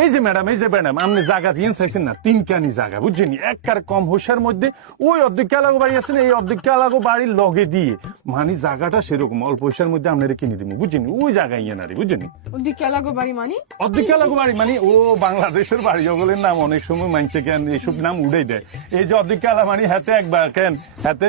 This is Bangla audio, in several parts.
এই যে ম্যাডাম আপনি জায়গা জিন চাইছেন না তিনখানি জায়গা বুঝছেন একবার কম হোসার মধ্যে ওই অর্ধেক লাগো বাড়ি আছে না এই অর্ধেক লাগো বাড়ির লগে দিয়ে মানে জায়গাটা সেরকম অল্প পয়সার মধ্যে আপনারা কিনে দিব বুঝছেন ওই জায়গায় ইয়ে নারী বুঝছেন অর্ধেক লাগো বাড়ি মানে অর্ধেক লাগো বাড়ি মানে ও বাংলাদেশের বাড়ি ওগুলোর নাম অনেক সময় মানছে কেন এইসব নাম উড়াই দেয় এই যে অর্ধেক মানে হাতে একবার কেন হাতে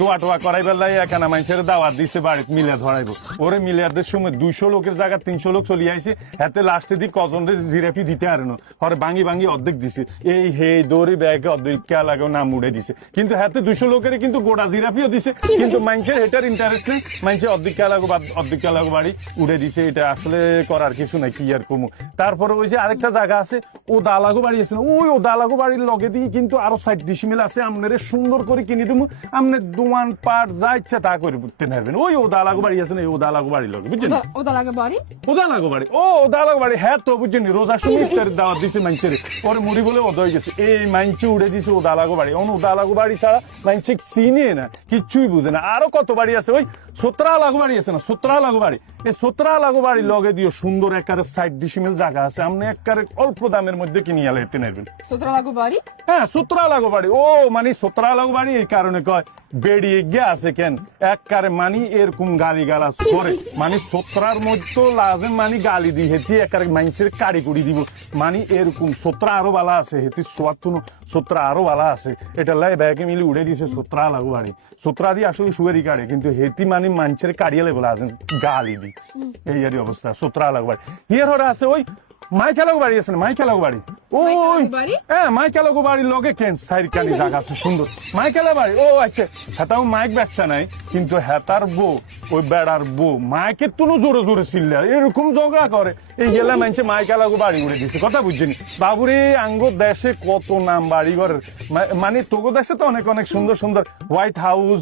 দোয়া টোয়া করাই বেলায় এখানে মানুষের দাওয়াত দিছে বাড়িতে মিলে ধরাইবো ওরে মিলিয়ারদের সময় 200 লোকের জায়গা 300 লোক চলে আইছে হাতে লাস্টে দিক কজন জিরাপি দিতে আর না হরে ভাঙি অর্ধেক দিছে এই হে দৌড়ি ব্যাগে অর্ধেক লাগে নাম উড়ে দিছে কিন্তু হাতে 200 লোকের কিন্তু গোটা জিরাপিও দিছে কিন্তু মানুষের এটার ইন্টারেস্ট নেই মানুষের অর্ধেক লাগো বাড়ি উড়ে দিছে এটা আসলে করার কিছু নাই কি আর কমু তারপরে ওই যে আরেকটা জায়গা আছে ও দালাগো বাড়ি আছে না ওই ও দালাগো বাড়ির লগে দিয়ে কিন্তু আরো 60 মিল আছে আপনারে সুন্দর করে কিনে দেবো আপনি দোয়ান পাট যা ইচ্ছা তা করে বুঝতে পারবেন ওই ও দালাগো বাড়ি আছে না ও দালাগো বাড়ির লগে বুঝছেন ওদা লাগো বাড়ি ও দালাগো বাড়ি হ্যাঁ তো বুঝছেন রোজার সময় ইফতারের দাওয়াত দিছে মানুষের ওরে মুড়ি বলে ওদ হয়ে গেছে এই মাইনছে উড়ে দিছে ও দালাগো বাড়ি ও দালাগো বাড়ি ছাড়া মাইনছে চিনে না কিচ্ছুই বুঝে না আরো কত বাড়ি আছে ওই 17 লাগো বাড়ি আছে না 17 লাগো বাড়ি এই 17 লাগো বাড়ির লগে দিয়ে সুন্দর একারে 60 মিল জায়গা আছে আপনি একারে অল্প দামের মধ্যে কিনে আলে হেতে নেবেন 17 লাগো বাড়ি হ্যাঁ 17 লাগো বাড়ি ও মানে 17 লাগো বাড়ি এই কারণে কয় বেড়িয়ে গিয়ে আছে কেন এককারে মানি এরকম গালি গালাজ করে মানে 17 মধ্যে লাজে মানে গালি দি হেতি একারে মানুষের কাড়ি কুড়ি দিব মানে এরকম 17 আরো বালা আছে হেতি 17 আরো বালা আছে এটা লাই ব্যাগে মিলে উড়ে দিছে 17 লাগো বাড়ি 17 দিয়ে আসলে সুয়েরি কাড়ে কিন্তু হেতি মানে মানুষের কাড়িয়ালে বলা আছে গালি দি এই আর অবস্থা 17 লাগো বাড়ি হিয়ার হরে আছে ওই মাইকেলাগো বাড়ি আছে না মাইকেলাগো বাড়ি ওই হ্যাঁ মাইকেলাগো বাড়ির লগে কেন সাইরকানি জায়গা আছে সুন্দর মাইকেলা বাড়ি ও আচ্ছা হেতাও মাইক ব্যবসা নাই কিন্তু হেতার বউ ওই বেড়ার বউ মাইকের তুনো জোরে জোরে চিল্লা এরকম ঝগড়া করে এই গেলা মানছে মাইকেলাগো বাড়ি উড়ে দিচ্ছে কথা বুঝছেন বাবুরে আঙ্গ দেশে কত নাম বাড়ি ঘরের মানে তোগো দেশে তো অনেক সুন্দর সুন্দর হোয়াইট হাউস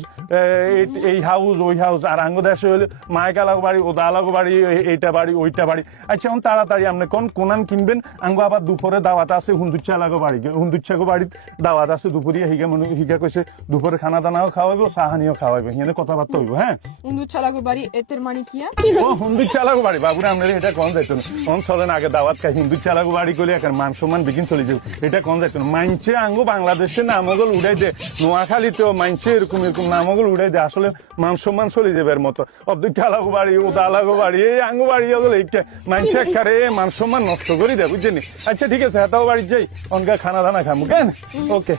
এই হাউস ওই হাউস আর আঙ্গ দেশে হলে মাইকেলাগো বাড়ি ও দালাগো বাড়ি এইটা বাড়ি ওইটা বাড়ি আচ্ছা এখন তাড়াতাড়ি আপনি কোনান কিনবেন আঙ্গো আবার দুপুরে দাওয়াত আছে হুন্দুচ্ছাগো বাড়ির দাওয়াত আছে দুপুরিয়া হিগা কইছে দুপুরে খানা দানাও খাওয়াইবো সাহানিও খাওয়াইবো হিয়ানে কথাবার্তা হইব হ্যাঁ হুন্দুচ্ছাগো বাড়ি এতের মানে কি ও হুন্দুচ্ছাগো বাড়ি বাবুরা আপনার এটা কোন যাইতো না কোন চলেন আগে দাওয়াত খাই হুন্দুচ্ছাগো বাড়ি করলে এখন মান সম্মান বিকিন চলে যাবে এটা কোন যাইতো না মাইনছে আঙ্গো বাংলাদেশের নামগল উড়াই দে নোয়াখালীতেও মাইনছে এরকম নামগল উড়াই দে আসলে মান সম্মান চলে যাবে এর মতো অদ্দুচ্ছাগো বাড়ি ও দালাগো বাড়ি এই আঙ্গো বাড়ি হলো এইটা মাইনছে একারে মান সম্মান নষ্ট করে দেয় বুঝছেন আচ্ছা ঠিক আছে হেতাও বাড়ি যাই অনকা খানা দানা খামু কেন ওকে